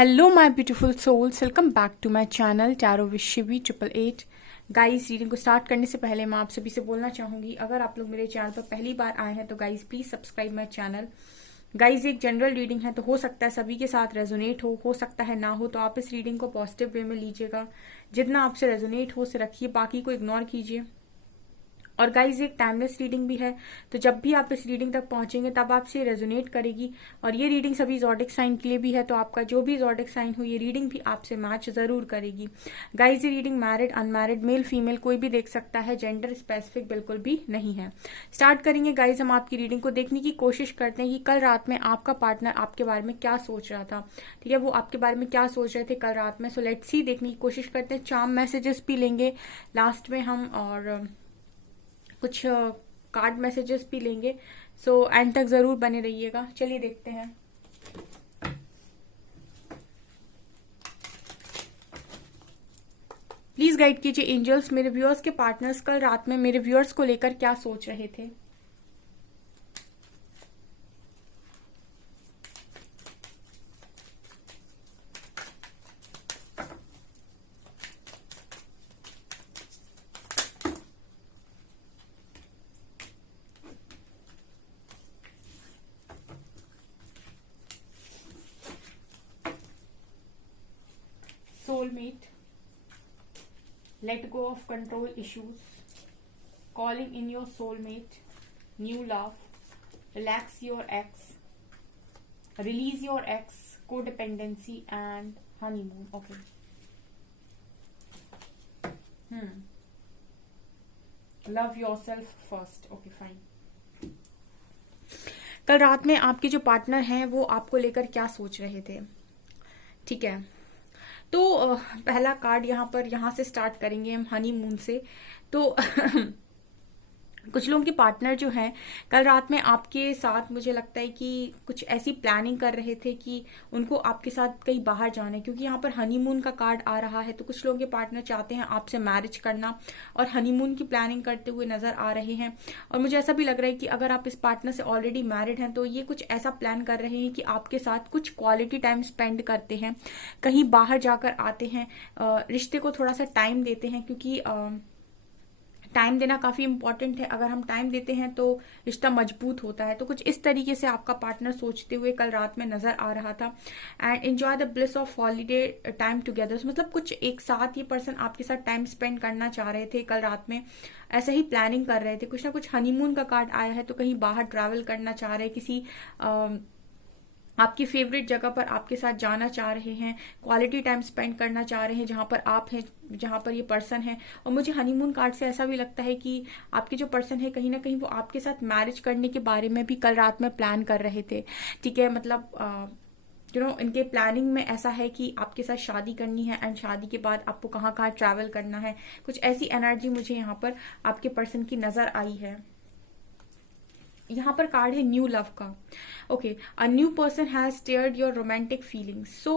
Hello my beautiful souls, welcome back to my channel tarot with Shivi 888। Guys, reading को start करने से पहले मैं आप सभी से बोलना चाहूंगी, अगर आप लोग मेरे चैनल पर पहली बार आए हैं तो guys please subscribe my channel. Guys, एक जनरल रीडिंग है तो हो सकता है सभी के साथ रेजोनेट हो सकता है ना हो, तो आप इस रीडिंग को पॉजिटिव वे में लीजिएगा। जितना आपसे रेजोनेट हो उसे रखिए, बाकी को इग्नोर कीजिए। और गाइज, एक टाइमलेस रीडिंग भी है, तो जब भी आप इस रीडिंग तक पहुंचेंगे तब आपसे रेजोनेट करेगी। और ये रीडिंग सभी ज़ोडिक साइन के लिए भी है, तो आपका जो भी ज़ोडिक साइन हो ये रीडिंग भी आपसे मैच जरूर करेगी। गाइज, ये reading married unmarried male female कोई भी देख सकता है, जेंडर स्पेसिफिक बिल्कुल भी नहीं है। स्टार्ट करेंगे गाइज। हम आपकी रीडिंग को देखने की कोशिश करते हैं कि कल रात में आपका पार्टनर आपके बारे में क्या सोच रहा था। ठीक है, वो आपके बारे में क्या सोच रहे थे कल रात में। सो लेट्स सी, देखने की कोशिश करते हैं। चार्म मैसेजेस भी लेंगे लास्ट में हम, और कुछ कार्ड मैसेजेस भी लेंगे। सो एंड तक जरूर बने रहिएगा। चलिए देखते हैं। प्लीज गाइड कीजिए एंजल्स, मेरे व्यूअर्स के पार्टनर्स कल रात में मेरे व्यूअर्स को लेकर क्या सोच रहे थे। Soulmate, let go of control issues, calling in your soulmate, new love, relax your ex, release your ex, codependency and honeymoon. Okay. Love yourself first. Okay, fine. कल रात में आपके जो पार्टनर हैं वो आपको लेकर क्या सोच रहे थे। ठीक है, तो पहला कार्ड यहाँ से स्टार्ट करेंगे हम, हनीमून से। तो कुछ लोगों के पार्टनर जो हैं कल रात में आपके साथ, मुझे लगता है कि कुछ ऐसी प्लानिंग कर रहे थे कि उनको आपके साथ कहीं बाहर जाना है, क्योंकि यहाँ पर हनीमून का कार्ड आ रहा है। तो कुछ लोगों के पार्टनर चाहते हैं आपसे मैरिज करना और हनीमून की प्लानिंग करते हुए नजर आ रहे हैं। और मुझे ऐसा भी लग रहा है कि अगर आप इस पार्टनर से ऑलरेडी मैरिड हैं तो ये कुछ ऐसा प्लान कर रहे हैं कि आपके साथ कुछ क्वालिटी टाइम स्पेंड करते हैं, कहीं बाहर जाकर आते हैं, रिश्ते को थोड़ा सा टाइम देते हैं, क्योंकि टाइम देना काफी इंपॉर्टेंट है। अगर हम टाइम देते हैं तो रिश्ता मजबूत होता है। तो कुछ इस तरीके से आपका पार्टनर सोचते हुए कल रात में नजर आ रहा था। And enjoy the bliss of holiday time together, मतलब कुछ एक साथ ये पर्सन आपके साथ टाइम स्पेंड करना चाह रहे थे कल रात में, ऐसे ही प्लानिंग कर रहे थे। कुछ ना कुछ हनीमून का कार्ड आया है, तो कहीं बाहर ट्रैवल करना चाह रहे, किसी आपकी फेवरेट जगह पर आपके साथ जाना चाह रहे हैं, क्वालिटी टाइम स्पेंड करना चाह रहे हैं जहां पर आप हैं, जहां पर ये पर्सन है। और मुझे हनीमून कार्ड से ऐसा भी लगता है कि आपके जो पर्सन है कहीं ना कहीं वो आपके साथ मैरिज करने के बारे में भी कल रात में प्लान कर रहे थे। ठीक है, मतलब इनके प्लानिंग में ऐसा है कि आपके साथ शादी करनी है एंड शादी के बाद आपको कहाँ कहाँ ट्रैवल करना है। कुछ ऐसी एनर्जी मुझे यहाँ पर आपके पर्सन की नजर आई है। यहाँ पर कार्ड है न्यू लव का। Okay, a new person has stirred your romantic feelings. So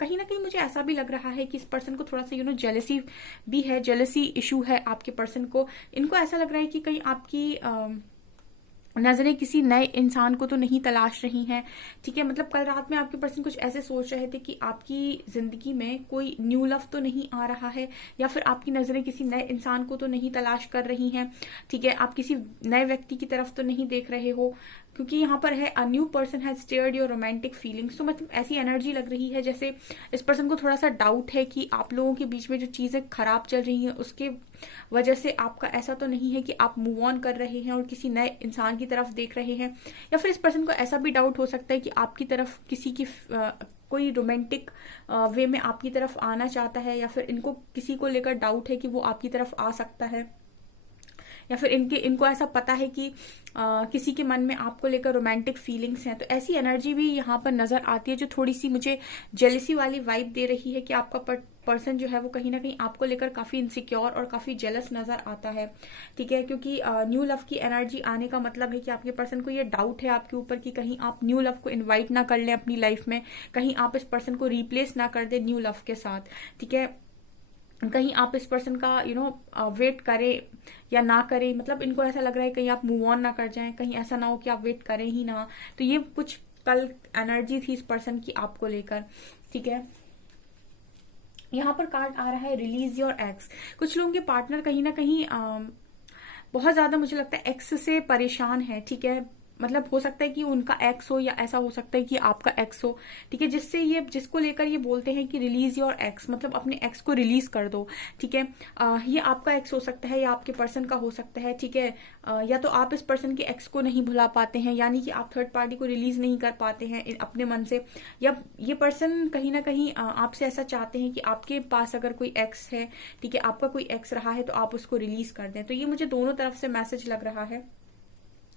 कहीं ना कहीं मुझे ऐसा भी लग रहा है कि इस पर्सन को थोड़ा सा जेलसी भी है, जेलसी इशू है आपके पर्सन को। इनको ऐसा लग रहा है कि कहीं आपकी नजरें किसी नए इंसान को तो नहीं तलाश रही हैं। ठीक है, मतलब कल रात में आपके पर्सन कुछ ऐसे सोच रहे थे कि आपकी जिंदगी में कोई न्यू लव तो नहीं आ रहा है, या फिर आपकी नजरें किसी नए इंसान को तो नहीं तलाश कर रही हैं। ठीक है, आप किसी नए व्यक्ति की तरफ तो नहीं देख रहे हो, क्योंकि यहाँ पर है अ new person has stirred your romantic feelings. तो मतलब ऐसी एनर्जी लग रही है जैसे इस पर्सन को थोड़ा सा डाउट है कि आप लोगों के बीच में जो चीजें खराब चल रही हैं उसके वजह से आपका ऐसा तो नहीं है कि आप मूव ऑन कर रहे हैं और किसी नए इंसान की तरफ देख रहे हैं। या फिर इस पर्सन को ऐसा भी डाउट हो सकता है कि आपकी तरफ किसी की कोई रोमांटिक वे में आपकी तरफ आना चाहता है, या फिर इनको किसी को लेकर डाउट है कि वो आपकी तरफ आ सकता है, या फिर इनको ऐसा पता है कि किसी के मन में आपको लेकर रोमांटिक फीलिंग्स हैं। तो ऐसी एनर्जी भी यहाँ पर नजर आती है जो थोड़ी सी मुझे जेलिसी वाली वाइब दे रही है कि आपका पर्सन जो है वो कहीं ना कहीं आपको लेकर काफी इनसिक्योर और काफी जेलस नजर आता है। ठीक है, क्योंकि न्यू लव की एनर्जी आने का मतलब है कि आपके पर्सन को ये डाउट है आपके ऊपर कि कहीं आप न्यू लव को इन्वाइट ना कर लें अपनी लाइफ में, कहीं आप इस पर्सन को रिप्लेस ना कर दे न्यू लव के साथ। ठीक है, कहीं आप इस पर्सन का वेट करें या ना करें, मतलब इनको ऐसा लग रहा है कहीं आप मूव ऑन ना कर जाएं, कहीं ऐसा ना हो कि आप वेट करें ही ना। तो ये कुछ कल एनर्जी थी इस पर्सन की आपको लेकर, ठीक है। यहाँ पर कार्ड आ रहा है रिलीज योर एक्स। कुछ लोगों के पार्टनर कहीं ना कहीं बहुत ज्यादा मुझे लगता है एक्स से परेशान है, ठीक है। मतलब हो सकता है कि उनका एक्स हो या ऐसा हो सकता है कि आपका एक्स हो, ठीक है। जिससे ये जिसको लेकर ये बोलते हैं कि रिलीज योर एक्स, मतलब अपने एक्स को रिलीज कर दो, ठीक है। ये आपका एक्स हो सकता है या आपके पर्सन का हो सकता है, ठीक है। या तो आप इस पर्सन के एक्स को नहीं भुला पाते हैं, यानी कि आप थर्ड पार्टी को रिलीज नहीं कर पाते हैं अपने मन से, या ये पर्सन कहीं ना कहीं आपसे ऐसा चाहते हैं कि आपके पास अगर कोई एक्स है, ठीक है, आपका कोई एक्स रहा है तो आप उसको रिलीज कर दें। तो ये मुझे दोनों तरफ से मैसेज लग रहा है।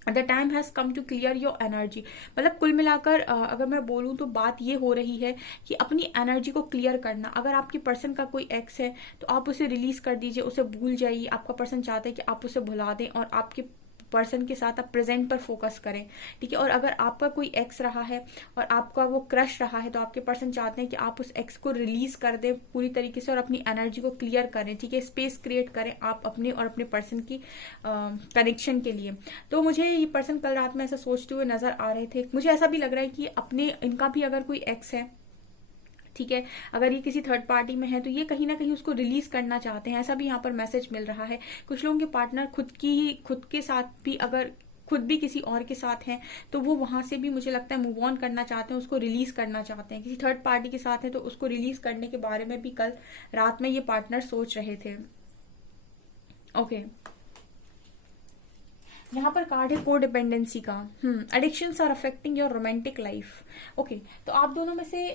The time has come to clear your energy. मतलब कुल मिलाकर अगर मैं बोलूं तो बात ये हो रही है कि अपनी एनर्जी को क्लियर करना। अगर आपकी पर्सन का कोई एक्स है तो आप उसे रिलीज कर दीजिए, उसे भूल जाइए। आपका पर्सन चाहता है कि आप उसे भुला दें और आपके पर्सन के साथ आप प्रेजेंट पर फोकस करें, ठीक है। और अगर आपका कोई एक्स रहा है और आपका वो क्रश रहा है तो आपके पर्सन चाहते हैं कि आप उस एक्स को रिलीज कर दें पूरी तरीके से और अपनी एनर्जी को क्लियर करें, ठीक है। स्पेस क्रिएट करें आप अपने और अपने पर्सन की कनेक्शन के लिए। तो मुझे ये पर्सन कल रात में ऐसा सोचते हुए नजर आ रहे थे। मुझे ऐसा भी लग रहा है कि अपने इनका भी अगर कोई एक्स है, ठीक है, अगर ये किसी थर्ड पार्टी में है तो ये कहीं ना कहीं उसको रिलीज करना चाहते हैं, ऐसा भी यहाँ पर मैसेज मिल रहा है। कुछ लोगों के पार्टनर खुद के साथ भी अगर खुद भी किसी और के साथ हैं तो वो वहां से भी मुझे लगता है मूव ऑन करना चाहते हैं, उसको रिलीज करना चाहते हैं। किसी थर्ड पार्टी के साथ है तो उसको रिलीज करने के बारे में भी कल रात में ये पार्टनर सोच रहे थे। ओके, यहाँ पर कार्ड है को डिपेंडेंसी का। Addictions are affecting your romantic life. Okay, तो आप दोनों में से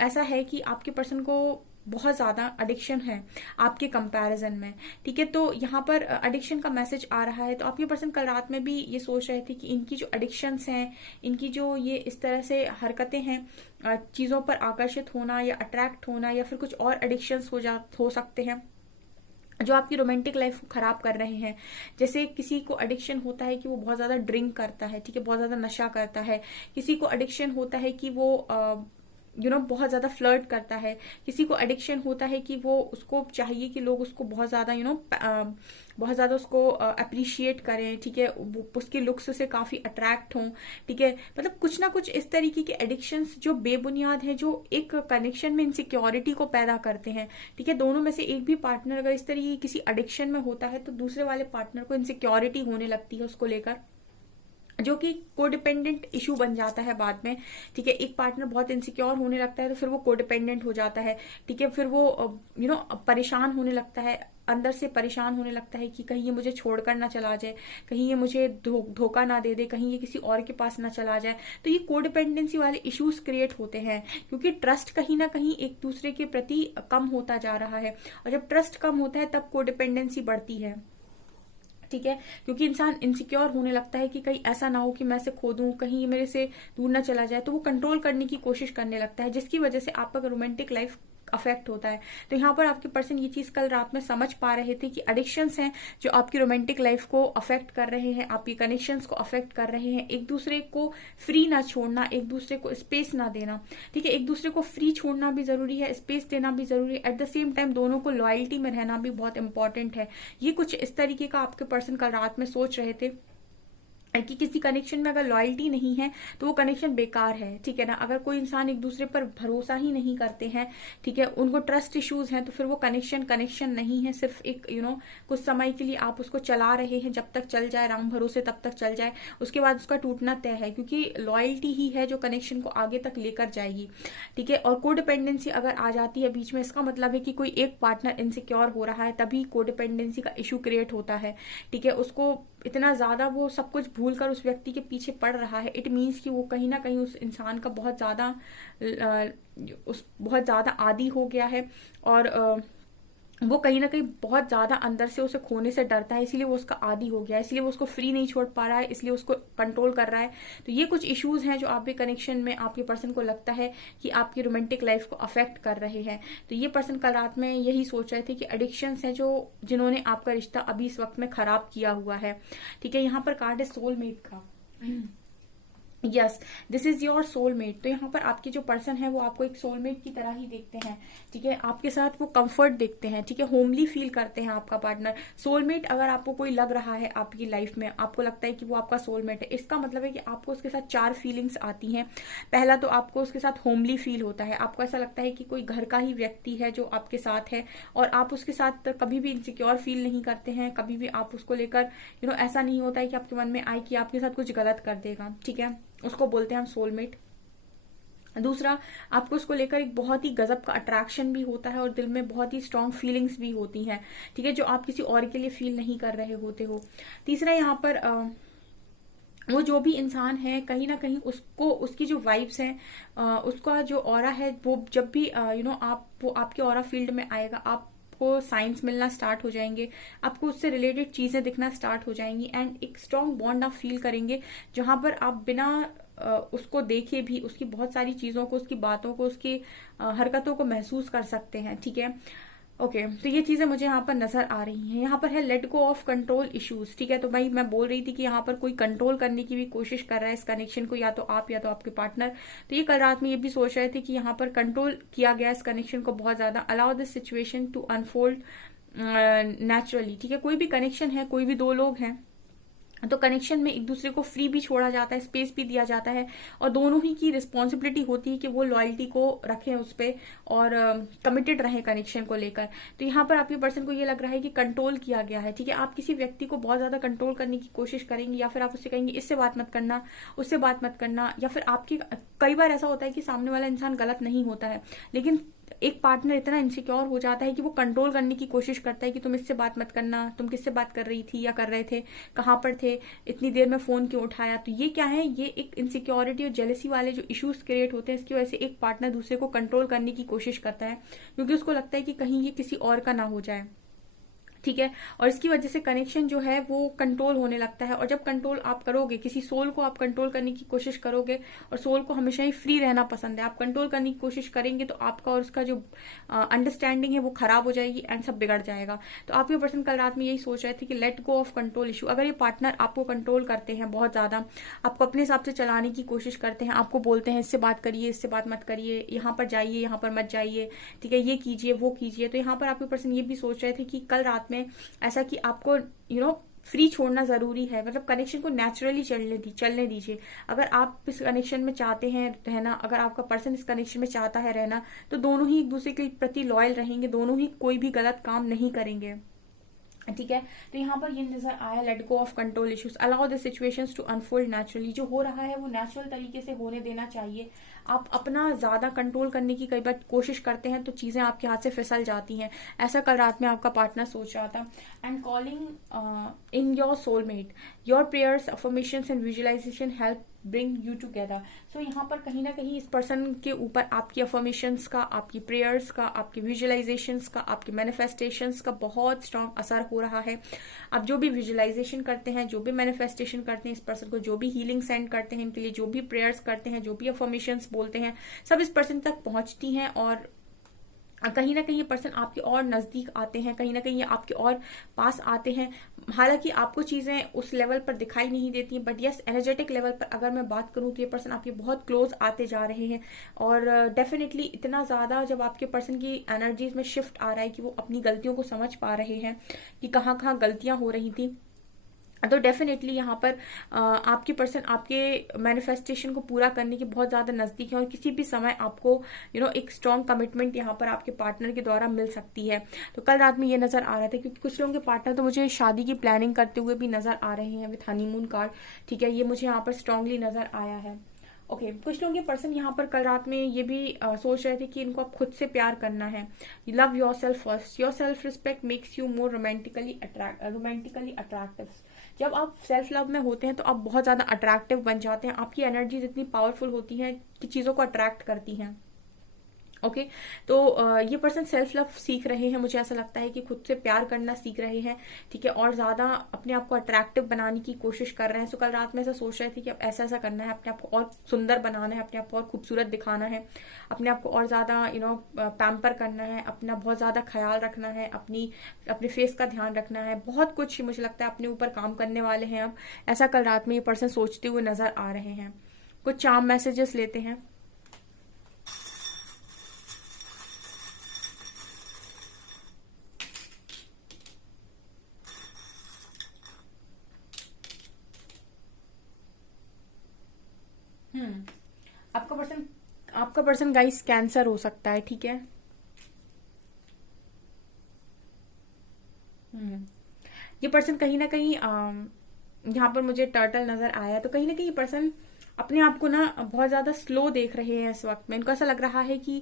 ऐसा है कि आपके पर्सन को बहुत ज्यादा एडिक्शन है आपके कंपैरिजन में, ठीक है। तो यहाँ पर एडिक्शन का मैसेज आ रहा है। तो आपके पर्सन कल रात में भी ये सोच रहे थे कि इनकी जो एडिक्शंस हैं, इनकी जो ये इस तरह से हरकतें हैं, चीजों पर आकर्षित होना या अट्रैक्ट होना या फिर कुछ और एडिक्शंस हो सकते हैं जो आपकी रोमांटिक लाइफ को खराब कर रहे हैं। जैसे किसी को एडिक्शन होता है कि वो बहुत ज्यादा ड्रिंक करता है, ठीक है, बहुत ज्यादा नशा करता है। किसी को एडिक्शन होता है कि वो बहुत ज्यादा फ्लर्ट करता है। किसी को एडिक्शन होता है कि वो उसको चाहिए कि लोग उसको बहुत ज्यादा बहुत ज्यादा उसको अप्रिशिएट करें, ठीक है, उसके लुक्स से काफी अट्रैक्ट हों, ठीक है। मतलब कुछ ना कुछ इस तरीके के एडिक्शंस जो बेबुनियाद है, जो एक कनेक्शन में इनसिक्योरिटी को पैदा करते हैं, ठीक है। दोनों में से एक भी पार्टनर अगर इस तरीके किसी एडिक्शन में होता है तो दूसरे वाले पार्टनर को इनसिक्योरिटी होने लगती है उसको लेकर, जो कि कोडिपेंडेंट इशू बन जाता है बाद में, ठीक है। एक पार्टनर बहुत इनसिक्योर होने लगता है तो फिर वो कोडिपेंडेंट हो जाता है, ठीक है। फिर वो परेशान होने लगता है, अंदर से परेशान होने लगता है कि कहीं ये मुझे छोड़कर ना चला जाए, कहीं ये मुझे धोखा ना दे दे, कहीं ये किसी और के पास ना चला जाए। तो ये कोडिपेंडेंसी वाले इश्यूज क्रिएट होते हैं क्योंकि ट्रस्ट कहीं ना कहीं एक दूसरे के प्रति कम होता जा रहा है। और जब ट्रस्ट कम होता है तब कोडिपेंडेंसी बढ़ती है, ठीक है। क्योंकि इंसान इनसिक्योर होने लगता है कि कहीं ऐसा ना हो कि मैं इसे खो दूं, कहीं ये मेरे से दूर ना चला जाए, तो वो कंट्रोल करने की कोशिश करने लगता है, जिसकी वजह से आपका रोमांटिक लाइफ अफेक्ट होता है। तो यहाँ पर आपके पर्सन ये चीज कल रात में समझ पा रहे थे कि एडिक्शंस हैं जो आपकी रोमांटिक लाइफ को अफेक्ट कर रहे हैं, आपकी कनेक्शंस को अफेक्ट कर रहे हैं। एक दूसरे को फ्री ना छोड़ना, एक दूसरे को स्पेस ना देना, ठीक है। एक दूसरे को फ्री छोड़ना भी जरूरी है, स्पेस देना भी जरूरी है। एट द सेम टाइम दोनों को लॉयल्टी में रहना भी बहुत इंपॉर्टेंट है। ये कुछ इस तरीके का आपके पर्सन कल रात में सोच रहे थे कि किसी कनेक्शन में अगर लॉयल्टी नहीं है तो वो कनेक्शन बेकार है, ठीक है ना। अगर कोई इंसान एक दूसरे पर भरोसा ही नहीं करते हैं, ठीक है, उनको ट्रस्ट इश्यूज हैं, तो फिर वो कनेक्शन नहीं है, सिर्फ एक कुछ समय के लिए आप उसको चला रहे हैं, जब तक चल जाए, राम भरोसे तब तक चल जाए, उसके बाद उसका टूटना तय है। क्योंकि लॉयल्टी ही है जो कनेक्शन को आगे तक लेकर जाएगी, ठीक है। और कोडिपेंडेंसी अगर आ जाती है बीच में, इसका मतलब है कि कोई एक पार्टनर इनसिक्योर हो रहा है, तभी कोडिपेंडेंसी का इशू क्रिएट होता है, ठीक है। उसको इतना ज्यादा वो सब कुछ भूलकर उस व्यक्ति के पीछे पड़ रहा है, इट मीन्स कि वो कहीं ना कहीं उस इंसान का बहुत ज्यादा आदी हो गया है और वो कहीं ना कहीं बहुत ज्यादा अंदर से उसे खोने से डरता है, इसलिए वो उसका आदी हो गया है, इसलिए वो उसको फ्री नहीं छोड़ पा रहा है, इसलिए उसको कंट्रोल कर रहा है। तो ये कुछ इश्यूज हैं जो आपके कनेक्शन में आपके पर्सन को लगता है कि आपकी रोमांटिक लाइफ को अफेक्ट कर रहे हैं। तो ये पर्सन कल रात में यही सोच रहे थे कि एडिक्शंस हैं जिन्होंने आपका रिश्ता अभी इस वक्त में खराब किया हुआ है, ठीक है। यहाँ पर कार्ड है सोलमेट का। Yes, this is your soulmate. तो यहाँ पर आपके जो पर्सन है वो आपको एक सोलमेट की तरह ही देखते हैं, ठीक है। आपके साथ वो कंफर्ट देखते हैं, ठीक है, होमली फील करते हैं आपका पार्टनर। सोलमेट अगर आपको कोई लग रहा है आपकी लाइफ में, आपको लगता है कि वो आपका सोलमेट है, इसका मतलब है कि आपको उसके साथ 4 फीलिंग्स आती हैं। पहला तो आपको उसके साथ होमली फील होता है, आपको ऐसा लगता है कि कोई घर का ही व्यक्ति है जो आपके साथ है, और आप उसके साथ कभी भी इनसिक्योर फील नहीं करते हैं, कभी भी आप उसको लेकर ऐसा नहीं होता है कि आपके मन में आए कि आपके साथ कुछ गलत कर देगा, ठीक है। उसको बोलते हैं हम सोलमेट। दूसरा, आपको उसको लेकर एक बहुत ही गजब का अट्रैक्शन भी होता है और दिल में बहुत ही स्ट्रांग फीलिंग्स भी होती हैं, ठीक है, जो आप किसी और के लिए फील नहीं कर रहे होते हो। तीसरा, यहाँ पर वो जो भी इंसान है कहीं ना कहीं उसको उसकी जो वाइब्स हैं, उसका जो ऑरा है, वो जब भी आप वो आपके ऑरा फील्ड में आएगा, आपको साइंस मिलना स्टार्ट हो जाएंगे, आपको उससे रिलेटेड चीजें दिखना स्टार्ट हो जाएंगी, एंड एक स्ट्रांग बॉन्ड आप फील करेंगे, जहां पर आप बिना उसको देखे भी उसकी बहुत सारी चीजों को, उसकी बातों को, उसकी हरकतों को महसूस कर सकते हैं, ठीक है। ओके, तो ये चीजें मुझे यहाँ पर नजर आ रही हैं। यहाँ पर है late go of control issues, ठीक है। तो भाई मैं बोल रही थी कि यहाँ पर कोई कंट्रोल करने की भी कोशिश कर रहा है इस कनेक्शन को, या तो आप या तो आपके पार्टनर। तो ये कल रात में ये भी सोच रहे थे कि यहाँ पर कंट्रोल किया गया इस कनेक्शन को बहुत ज्यादा। Allow this situation to unfold naturally, ठीक है। कोई भी कनेक्शन है, कोई भी दो लोग हैं, तो कनेक्शन में एक दूसरे को फ्री भी छोड़ा जाता है, स्पेस भी दिया जाता है, और दोनों ही की रिस्पॉन्सिबिलिटी होती है कि वो लॉयल्टी को रखें उस पर, और कमिटेड रहे कनेक्शन को लेकर। तो यहाँ पर आपके पर्सन को ये लग रहा है कि कंट्रोल किया गया है, ठीक है। आप किसी व्यक्ति को बहुत ज्यादा कंट्रोल करने की कोशिश करेंगे, या फिर आप उससे कहेंगे इससे बात मत करना, उससे बात मत करना, या फिर आपकी कई बार ऐसा होता है कि सामने वाला इंसान गलत नहीं होता है, लेकिन एक पार्टनर इतना इनसिक्योर हो जाता है कि वो कंट्रोल करने की कोशिश करता है कि तुम इससे बात मत करना, तुम किससे बात कर रही थी या कर रहे थे, कहाँ पर थे, इतनी देर में फोन क्यों उठाया। तो ये क्या है, ये एक इनसिक्योरिटी और जेलसी वाले जो इश्यूज क्रिएट होते हैं, इसकी वजह से एक पार्टनर दूसरे को कंट्रोल करने की कोशिश करता है, क्योंकि उसको लगता है कि कहीं ये किसी और का ना हो जाए, ठीक है। और इसकी वजह से कनेक्शन जो है वो कंट्रोल होने लगता है, और जब कंट्रोल आप करोगे, किसी सोल को आप कंट्रोल करने की कोशिश करोगे, और सोल को हमेशा ही फ्री रहना पसंद है, आप कंट्रोल करने की कोशिश करेंगे तो आपका और उसका जो अंडरस्टैंडिंग है वो खराब हो जाएगी, एंड सब बिगड़ जाएगा। तो आपके पर्सन कल रात में यही सोच रहे थे कि late go of control issue. अगर ये पार्टनर आपको कंट्रोल करते हैं बहुत ज्यादा, आपको अपने हिसाब से चलाने की कोशिश करते हैं, आपको बोलते हैं इससे बात करिए, इससे बात मत करिए, यहाँ पर जाइए, यहाँ पर मत जाइए, ठीक है, ये कीजिए, वो कीजिए, तो यहाँ पर आपके पर्सन ये भी सोच रहे थे कि कल रात में ऐसा कि आपको फ्री छोड़ना जरूरी है, मतलब कनेक्शन को नेचुरली चलने दीजिए। अगर आप इस कनेक्शन में चाहते हैं रहना, अगर आपका पर्सन इस कनेक्शन में चाहता है रहना, तो दोनों ही एक दूसरे के प्रति लॉयल रहेंगे, दोनों ही कोई भी गलत काम नहीं करेंगे, ठीक है। तो यहाँ पर ये नजर आया let go of control issues, allow the situations to unfold naturally. जो हो रहा है वो नेचुरल तरीके से होने देना चाहिए। आप अपना ज्यादा कंट्रोल करने की कई बार कोशिश करते हैं तो चीजें आपके हाथ से फिसल जाती हैं, ऐसा कल रात में आपका पार्टनर सोच रहा था। And calling in your soulmate, your prayers, affirmations and visualisation help bring you together. So यहाँ पर कहीं ना कहीं इस पर्सन के ऊपर आपकी अफर्मेशंस का, आपकी प्रेयर्स का, आपकी विजुअलाइजेशंस का, आपकी मैनिफेस्टेशंस का बहुत स्ट्रांग असर हो रहा है। आप जो भी विजुअलाइजेशन करते हैं, जो भी मैनिफेस्टेशन करते हैं इस पर्सन को, जो भी हीलिंग सेंड करते हैं इनके लिए, जो भी प्रेयर्स करते हैं, जो भी अफर्मेशंस बोलते हैं, सब इस पर्सन तक पहुंचती हैं, और कहीं ना कहीं ये पर्सन आपके और नजदीक आते हैं, कहीं ना कहीं ये आपके और पास आते हैं। हालांकि आपको चीजें उस लेवल पर दिखाई नहीं देती, बट यस एनर्जेटिक लेवल पर अगर मैं बात करूं तो ये पर्सन आपके बहुत क्लोज आते जा रहे हैं, और डेफिनेटली इतना ज्यादा जब आपके पर्सन की एनर्जीज में शिफ्ट आ रहा है कि वो अपनी गलतियों को समझ पा रहे हैं कि कहाँ कहाँ गलतियां हो रही थी, तो डेफिनेटली यहाँ पर आपके पर्सन आपके मैनिफेस्टेशन को पूरा करने के बहुत ज्यादा नजदीक है, और किसी भी समय आपको एक स्ट्रॉन्ग कमिटमेंट यहाँ पर आपके पार्टनर के द्वारा मिल सकती है। तो कल रात में ये नजर आ रहा था, क्योंकि कुछ लोगों के पार्टनर तो मुझे शादी की प्लानिंग करते हुए भी नजर आ रहे हैं विथ हनीमून कार्ड, ठीक है, ये मुझे यहाँ पर स्ट्रांगली नजर आया है। ओके, कुछ लोगों के पर्सन यहाँ पर कल रात में ये भी सोच रहे थे कि इनको आप खुद से प्यार करना है। Love your self first, your self respect makes you more romantically attractive. जब आप सेल्फ लव में होते हैं तो आप बहुत ज्यादा अट्रैक्टिव बन जाते हैं, आपकी एनर्जीज इतनी पावरफुल होती है कि चीजों को अट्रैक्ट करती हैं। ओके, तो ये पर्सन सेल्फ लव सीख रहे हैं, मुझे ऐसा लगता है कि खुद से प्यार करना सीख रहे हैं, ठीक है, और ज्यादा अपने आप को अट्रैक्टिव बनाने की कोशिश कर रहे हैं। सो कल रात में ऐसा सोच रहे थे कि अब ऐसा ऐसा करना है, अपने आप को और सुंदर बनाना है, अपने आप को और खूबसूरत दिखाना है, अपने आप को और ज्यादा पैम्पर करना है, अपना बहुत ज्यादा ख्याल रखना है, अपने फेस का ध्यान रखना है, बहुत कुछ मुझे लगता है अपने ऊपर काम करने वाले हैं अब, ऐसा कल रात में ये पर्सन सोचते हुए नजर आ रहे हैं। कुछ चार्म मैसेजेस लेते हैं। आपका पर्सन गाइस कैंसर हो सकता है, ठीक है। ये पर्सन कहीं ना कहीं यहाँ पर मुझे टर्टल नजर आया, तो कहीं ना कहीं पर्सन अपने आप को ना बहुत ज्यादा स्लो देख रहे हैं इस वक्त में। इनको ऐसा लग रहा है कि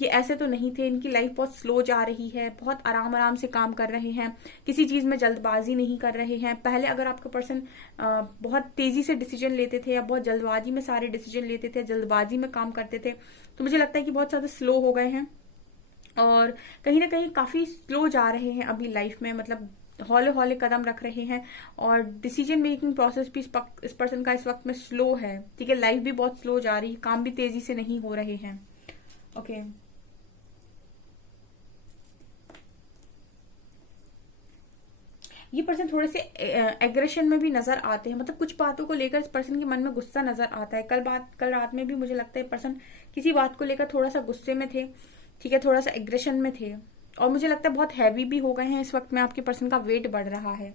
ये ऐसे तो नहीं थे, इनकी लाइफ बहुत स्लो जा रही है, बहुत आराम आराम से काम कर रहे हैं, किसी चीज में जल्दबाजी नहीं कर रहे हैं। पहले अगर आपका पर्सन बहुत तेजी से डिसीजन लेते थे या बहुत जल्दबाजी में सारे डिसीजन लेते थे, जल्दबाजी में काम करते थे, तो मुझे लगता है कि बहुत ज्यादा स्लो हो गए हैं और कहीं ना कहीं काफी स्लो जा रहे हैं अभी लाइफ में, मतलब हौले हौले कदम रख रहे हैं और डिसीजन मेकिंग प्रोसेस भी इस पर्सन का इस वक्त में स्लो है, ठीक है। लाइफ भी बहुत स्लो जा रही है, काम भी तेजी से नहीं हो रहे हैं। ओके ये पर्सन थोड़े से एग्रेशन में भी नजर आते हैं, मतलब कुछ बातों को लेकर इस पर्सन के मन में गुस्सा नजर आता है। कल रात में भी मुझे लगता है पर्सन किसी बात को लेकर थोड़ा सा गुस्से में थे, ठीक है, थोड़ा सा एग्रेशन में थे और मुझे लगता है बहुत हैवी भी हो गए हैं इस वक्त में। आपके पर्सन का वेट बढ़ रहा है।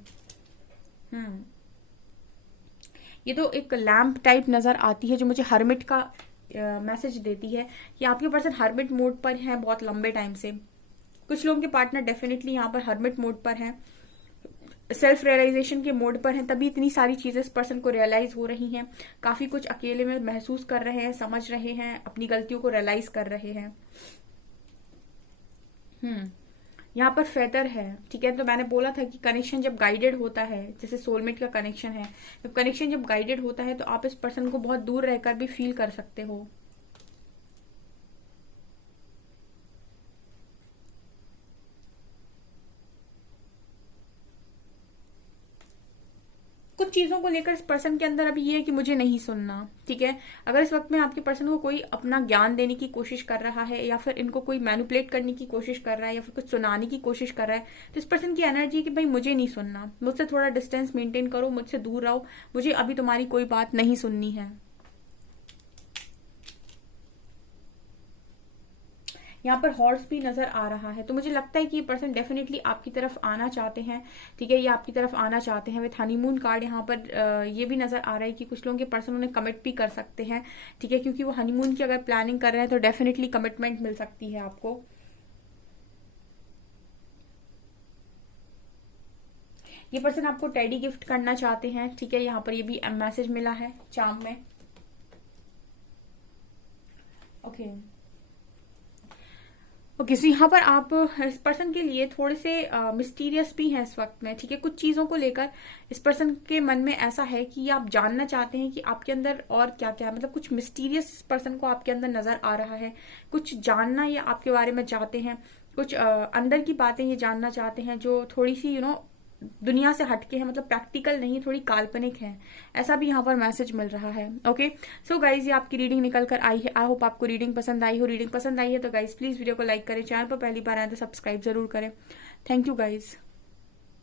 ये तो एक लैम्प टाइप नजर आती है जो मुझे हर्मिट का मैसेज देती है कि आपके पर्सन हर्मिट मोड पर है बहुत लंबे टाइम से। कुछ लोगों के पार्टनर डेफिनेटली यहाँ पर हर्मिट मोड पर हैं, सेल्फ रियलाइजेशन के मोड पर हैं, तभी इतनी सारी चीजें इस पर्सन को रियलाइज हो रही हैं। काफी कुछ अकेले में महसूस कर रहे हैं, समझ रहे हैं, अपनी गलतियों को रियलाइज कर रहे हैं। यहाँ पर फेदर है, ठीक है। तो मैंने बोला था कि कनेक्शन जब गाइडेड होता है, जैसे सोलमेट का कनेक्शन है, जब कनेक्शन जब गाइडेड होता है तो आप इस पर्सन को बहुत दूर रहकर भी फील कर सकते हो। कुछ चीजों को लेकर इस पर्सन के अंदर अभी ये है कि मुझे नहीं सुनना, ठीक है। अगर इस वक्त में आपके पर्सन को कोई अपना ज्ञान देने की कोशिश कर रहा है या फिर इनको कोई मैनिपुलेट करने की कोशिश कर रहा है या फिर कुछ सुनाने की कोशिश कर रहा है, तो इस पर्सन की एनर्जी है कि भाई मुझे नहीं सुनना, मुझसे थोड़ा डिस्टेंस मेंटेन करो, मुझसे दूर रहो, मुझे अभी तुम्हारी कोई बात नहीं सुननी है। यहाँ पर हॉर्स भी नजर आ रहा है, तो मुझे लगता है कि ये पर्सन डेफिनेटली आपकी तरफ आना चाहते हैं, ठीक है। ये आपकी तरफ आना चाहते हैं विथ हनीमून कार्ड। यहाँ पर ये भी नजर आ रहा है कि कुछ लोगों के पर्सन उन्हें कमिट भी कर सकते हैं, ठीक है, क्योंकि वो हनीमून की अगर प्लानिंग कर रहे हैं तो डेफिनेटली कमिटमेंट मिल सकती है आपको। ये पर्सन आपको टेडी गिफ्ट करना चाहते हैं, ठीक है। यहाँ पर ये भी मैसेज मिला है चार्म में। ओके ओके सो यहाँ पर आप इस पर्सन के लिए थोड़े से मिस्टीरियस भी हैं इस वक्त में, ठीक है। कुछ चीजों को लेकर इस पर्सन के मन में ऐसा है कि आप जानना चाहते हैं कि आपके अंदर और क्या क्या है, मतलब कुछ मिस्टीरियस इस पर्सन को आपके अंदर नजर आ रहा है, कुछ जानना ये आपके बारे में चाहते हैं, कुछ अंदर की बातें ये जानना चाहते हैं जो थोड़ी सी दुनिया से हटके है, मतलब प्रैक्टिकल नहीं, थोड़ी काल्पनिक है, ऐसा भी यहाँ पर मैसेज मिल रहा है। ओके सो गाइज ये आपकी रीडिंग निकल कर आई है। आई होप आपको रीडिंग पसंद आई हो। रीडिंग पसंद आई है तो गाइज प्लीज वीडियो को लाइक करें, चैनल पर पहली बार आए तो सब्सक्राइब जरूर करें। Thank you guys.